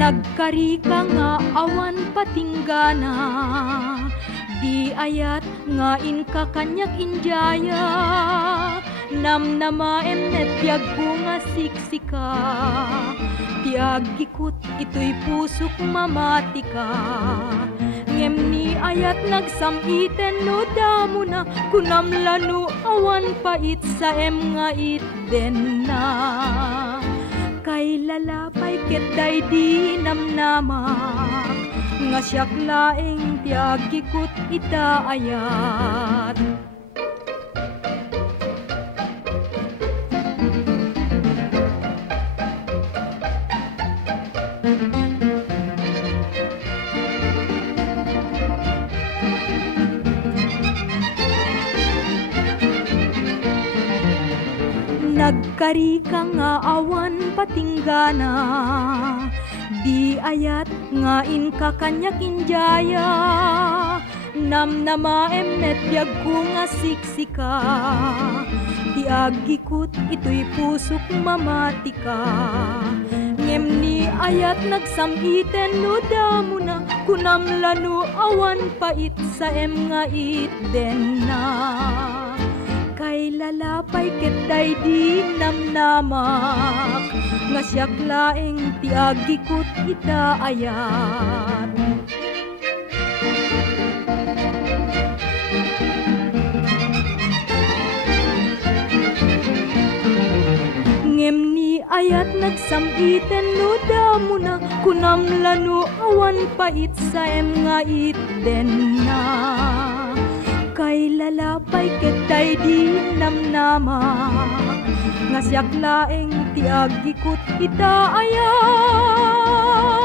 Nagkari ka nga awan patinggana, di ayat nga inka kanyak injaya. Namnama emnet tiag bunga siksika, tiag gikut ito'y pusok mamatika. Ngem ni ayat nagsamiten no damo na, kunam lanu awan pait sa em nga iten na. Kay lalapay ket day di namnamak, nga siyak laeng tiagikut ita ayat. Nagkari ka nga awan patinggana, di ayat nga inka kanyak injaya. Namnama emnet biag ko nga siksika, tiagikut ito'y pusok mamatika. Ngem ni ayat nagsamiten no damo na, kunam lanu awan pait sa em nga iten na. Kay lalapay ket day di namnamak, nga siyak laeng tiagikut ita ayat. Ngem ni ayat nagsamiten no damo na, kunam lanu awan pait sa em nga iten na. Kay lalapay ket day di namnamak, nga siyak laeng tiagikut ita ayat.